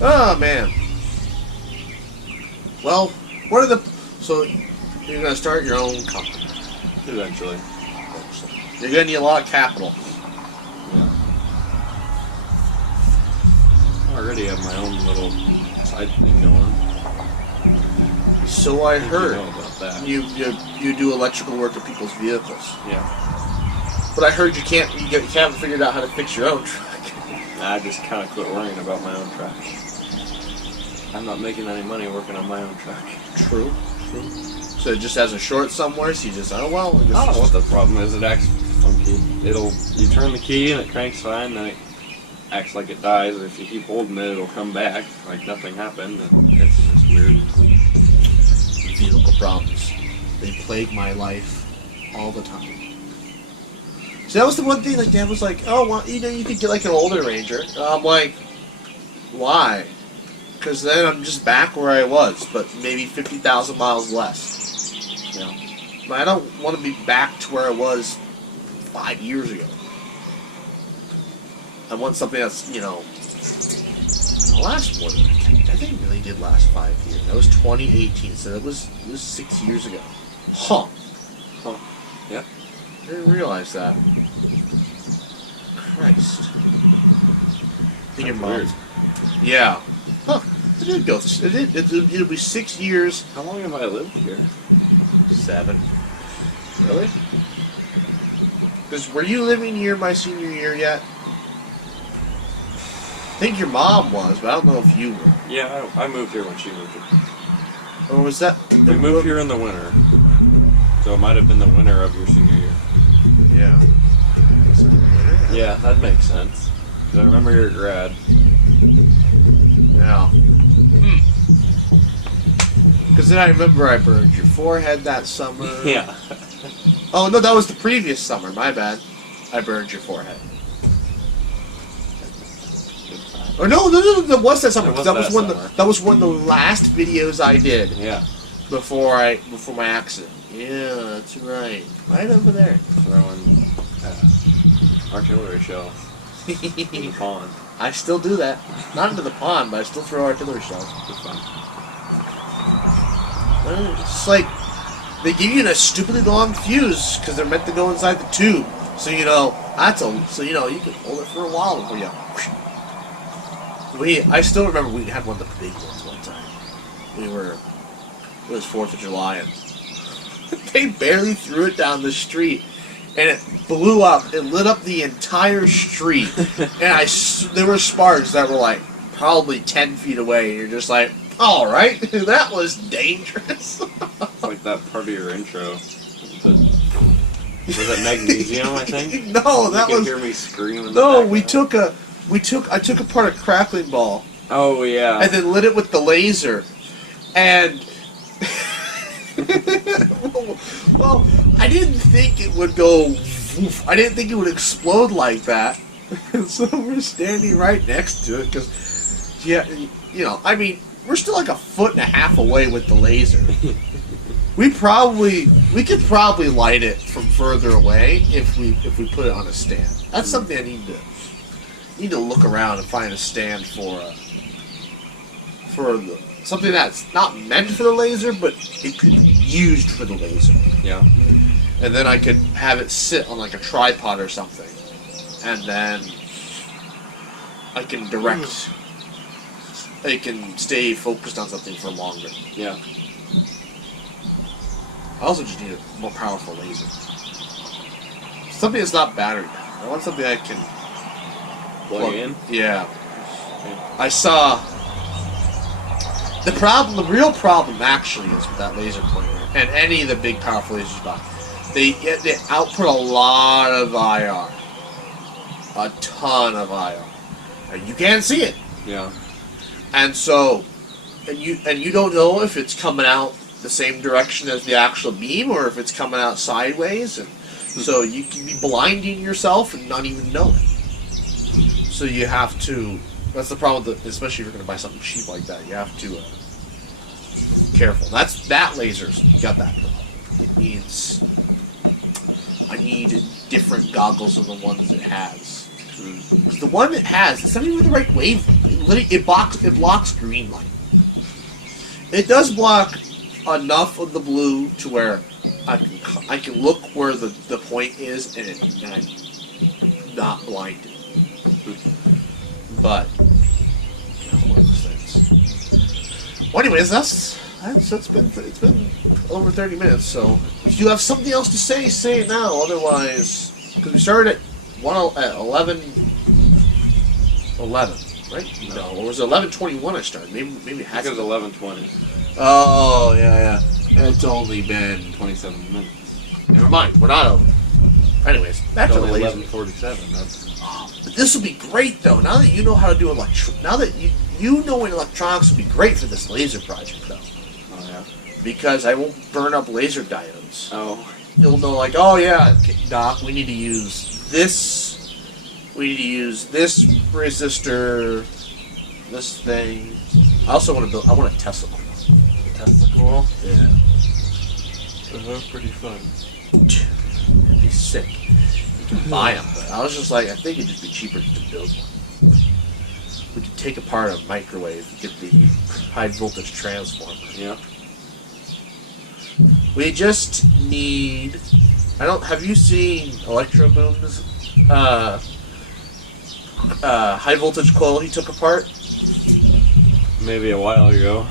Oh man. Well, what are the... So, you're going to start your own company. Eventually. You're going to need a lot of capital. Yeah. I already have my own little side thing going. So I heard. You know about that. You do electrical work to people's vehicles. Yeah. But I heard you haven't figured out how to fix your own truck. I just kind of quit worrying about my own truck. I'm not making any money working on my own truck. True. So it just has a short somewhere, so you just, oh well. I don't know what the problem is. It acts funky. You turn the key and it cranks fine, then it acts like it dies. If you keep holding it, it'll come back like nothing happened. It's just weird. Vehicle problems. They plague my life all the time. So that was the one thing, like, Dad was like, oh, well, you could get, like, an older Ranger. And I'm like, why? Because then I'm just back where I was, but maybe 50,000 miles less. You know? But I don't want to be back to where I was 5 years ago. I want something that's, last one. I think it really did last 5 years. That was 2018, so it was 6 years ago. Huh. Yeah. I didn't realize that. Christ. I think Weird. Yeah. Huh. It did go. It'll be 6 years. How long have I lived here? 7. Really? Because were you living here my senior year yet? I think your mom was, but I don't know if you were. Yeah, I moved here when she moved here. Or was that... We moved here in the winter. So it might have been the winter of your senior year. Yeah. Was it the winter? Yeah, that makes sense. Because I remember your grad. Yeah. Because then I remember I burned your forehead that summer. Yeah. Oh, no, that was the previous summer. My bad. I burned your forehead. Or no, that was that summer. That was one of the last videos I did. Yeah. Before my accident. Yeah, that's right. Right over there. Throwing artillery shells in the pond. I still do that. Not into the pond, but I still throw artillery shells. It's fun. It's like they give you a stupidly long fuse because they're meant to go inside the tube. So you can hold it for a while before you. I still remember we had one of the big ones one time. It was 4th of July, and they barely threw it down the street, and it blew up. It lit up the entire street, and there were sparks that were like probably 10 feet away, and you're just like, all right, that was dangerous. It's like that part of your intro. Was it magnesium, I think? No, that was... You can hear me scream in the No, background. I took apart a crackling ball. Oh, yeah. And then lit it with the laser. And... well, I didn't think it would go... I didn't think it would explode like that. And so we're standing right next to it, because... Yeah, I mean, we're still like 1.5 feet away with the laser. We could probably light it from further away if we put it on a stand. That's something I need to look around and find a stand for something that's not meant for the laser, but it could be used for the laser. Yeah. And then I could have it sit on like a tripod or something, and then I can direct. It can stay focused on something for longer. Yeah. I also just need a more powerful laser. Something that's not battery powered. I want something I can Plug in? Yeah. I saw the real problem actually is with that laser pointer and any of the big powerful lasers you buy. They output a lot of IR. A ton of IR. And you can't see it. Yeah. And so you don't know if it's coming out the same direction as the actual beam or if it's coming out sideways, and so you can be blinding yourself and not even know it. So you have to. That's the problem with especially if you're going to buy something cheap like that. You have to be careful. That laser's got that problem. It needs. I need different goggles than the ones it has Because the one it has, it's not even the right wavelength. It blocks green light. It does block enough of the blue to where I can look where the point is and I'm not blinded. But one of those things. Well, anyways, it's been over 30 minutes. So if you have something else to say it now. Otherwise, because we started at 11, right? No, or was it 11:21? I started. Maybe it has. It was 11:20. Oh yeah. It's only been 27 minutes. Never mind, we're not over. Anyways, back to the laser. 11:47. But this would be great though. Now that you know how to do now that you know electronics would be great for this laser project though. Oh yeah. Because I won't burn up laser diodes. Oh. You'll know like, oh yeah, Doc, we need to use this. We need to use this resistor, this thing. I also want to build. I want a Tesla coil. Tesla coil? Yeah. That's pretty fun. It'd be sick. You can buy them, but I was just like, I think it'd just be cheaper to build one. We could take apart a microwave, get the high voltage transformer. Yeah. We just need. Have you seen Electro Boom's high voltage coil he took apart? Maybe a while ago.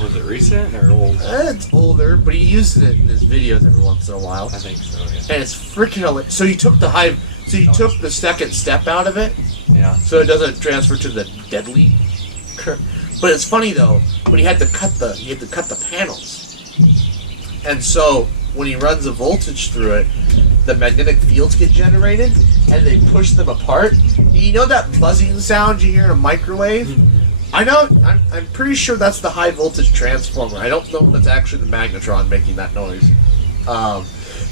Was it recent or old? It's older, but he uses it in his videos every once in a while. I think so, yeah. And it's freaking hilarious. So you took the second step out of it. Yeah. So it doesn't transfer to the deadly current. But it's funny though, when he had to cut the panels. And so when he runs a voltage through it, the magnetic fields get generated and they push them apart. You know that buzzing sound you hear in a microwave? Mm-hmm. I know. I'm pretty sure that's the high voltage transformer. I don't know if that's actually the magnetron making that noise,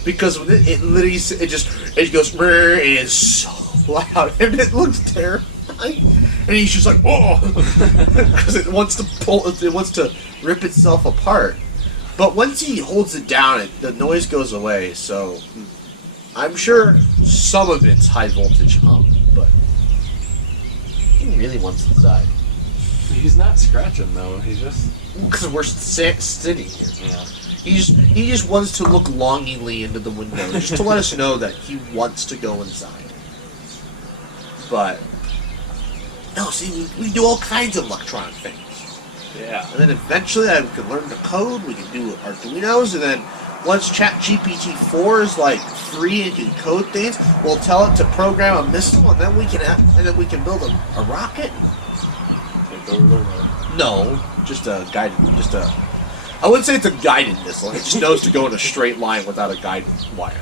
because it literally it goes and it's so loud and it looks terrifying. And he's just like, oh, because it wants to rip itself apart. But once he holds it down, the noise goes away. So I'm sure some of it's high voltage but he really wants inside. He's not scratching though. He's just because we're sitting here. Yeah. He just wants to look longingly into the window, just to let us know that he wants to go inside. But no, see, we do all kinds of electronic things. Yeah. And then eventually, we can learn the code. We can do Arduinos, and then once ChatGPT 4 is like free and can code things, we'll tell it to program a missile, and then we can build a rocket. No, just a guided, I wouldn't say it's a guided missile. It just knows to go in a straight line without a guided wire.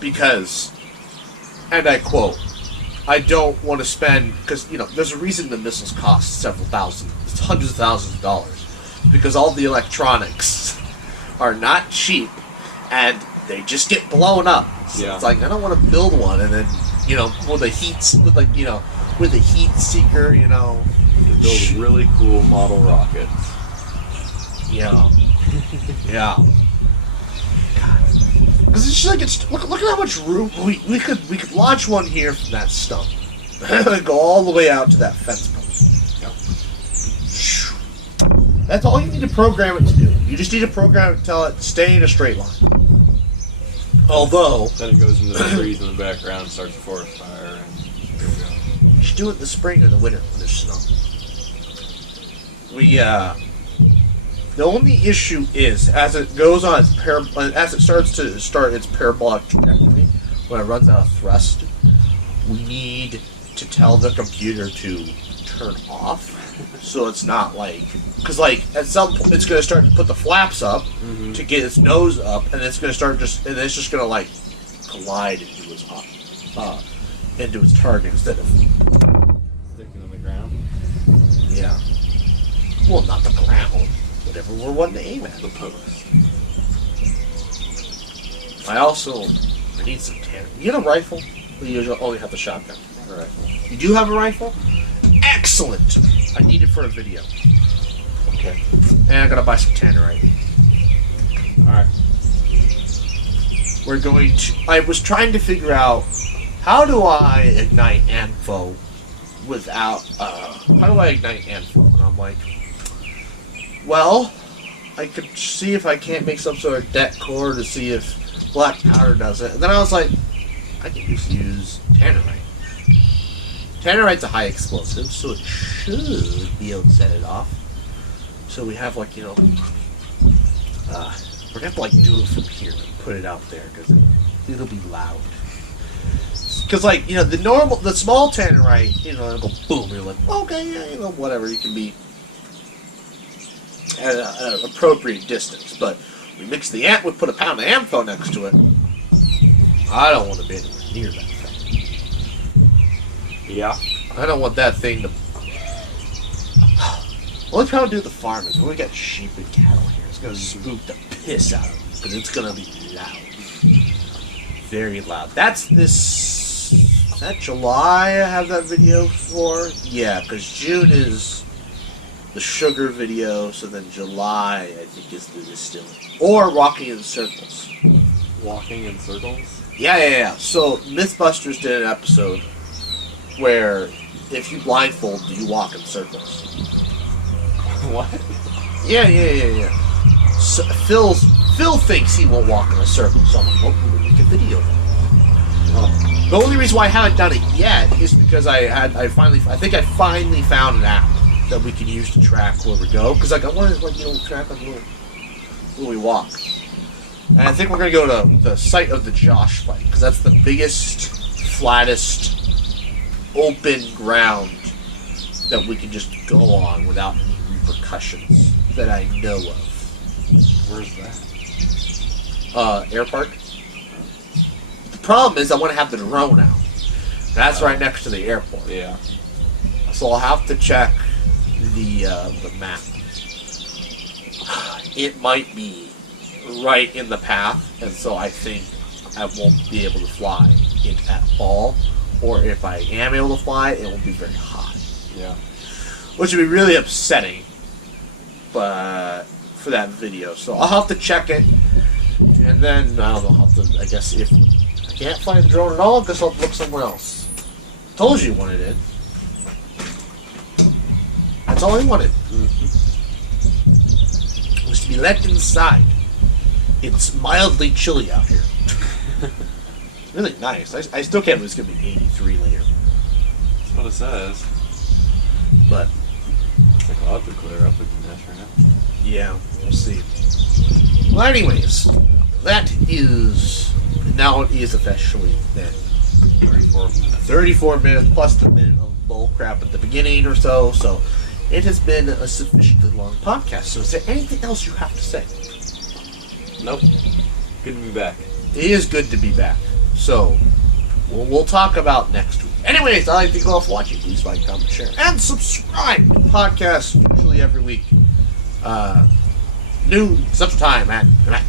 Because, and I quote, I don't want to spend, because, there's a reason the missiles cost hundreds of thousands of dollars. Because all the electronics are not cheap, and they just get blown up. So It's like, I don't want to build one, and then, with a heat seeker, to build really cool model rockets. Yeah. Yeah. Because it's just like look at how much room we could launch one here from that stump, and go all the way out to that fence post. Yeah. That's all you need to program it to do. You just need to program it to tell it to stay in a straight line. Although then it goes into the trees in the background, starts a forest fire, and here we go. You should do it in the spring or the winter when there's snow. The only issue is as it goes on as it starts its parabolic trajectory, when it runs out of thrust, we need to tell the computer to turn off, so it's not because at some point it's going to start to put the flaps up to get its nose up, and it's going to start it's just going to collide into its target instead of sticking on the ground. Yeah. Well, not the ground. Whatever we're wanting to aim at. The post. I need some tanner. You get a rifle? Or you only have the shotgun? A rifle. You do have a rifle? Excellent! I need it for a video. Okay. And I gotta buy some tannerite. Alright. I was trying to figure out how do I ignite ANFO without, how do I ignite ANFO? And I'm like, well, I could see if I can't make some sort of det core to see if black powder does it. And then I was like, I can just use tannerite. Tannerite's a high explosive, so it should be able to set it off. So we have, like, you know, we're gonna have to, like, do it from here and put it out there because it'll be loud. Because, like, you know, the small tannerite, you know, it'll go boom. You're like, okay, yeah, you know, whatever. You can be at an appropriate distance. But we mix the ant, we put a pound of ANFO next to it. I don't want to be anywhere near that thing. Yeah. I don't want that thing to. Only problem to do with the farm is when we got sheep and cattle here, it's going to spook the piss out of them because it's going to be loud. Very loud. That's this. Is that July I have that video for? Yeah, because June is the sugar video, so then July, I think, is the distilling. Or walking in circles. Walking in circles? Yeah. So, Mythbusters did an episode where if you blindfold, you walk in circles. What? Yeah. So, Phil thinks he won't walk in a circle, so I'm like, well, we'll make a video of it. The only reason why I haven't done it yet is because I finally found an app that we can use to track where we go. Because like I want to track on where we walk. And I think we're gonna go to the site of the Josh fight because that's the biggest, flattest, open ground that we can just go on without any repercussions that I know of. Where's that? Air Park. The problem is I want to have the drone out. That's right next to the airport. Yeah. So I'll have to check the map. It might be right in the path, and so I think I won't be able to fly it at all. Or if I am able to fly, it won't be very high. Yeah. Which would be really upsetting, but for that video. So I'll have to check it, and then I'll have to. I guess if I can't find the drone at all, I guess I'll look somewhere else. Told you what it is. That's all I wanted. Was to be let inside. It's mildly chilly out here. It's really nice. I still can't believe it's going to be 83 later. That's what it says. But it's like a lot to clear up with the right now. yeah, we'll see. Well, anyways, that is now it is officially then 34 minutes plus the minute of bull crap at the beginning or so. So it has been a sufficiently long podcast. So is there anything else you have to say? Nope. Good to be back. It is good to be back. So we'll talk about next week. Anyways, I'd like to thank you all for watching. Please like, comment, share, and subscribe. New podcast usually every week. Noon Central Time at 9.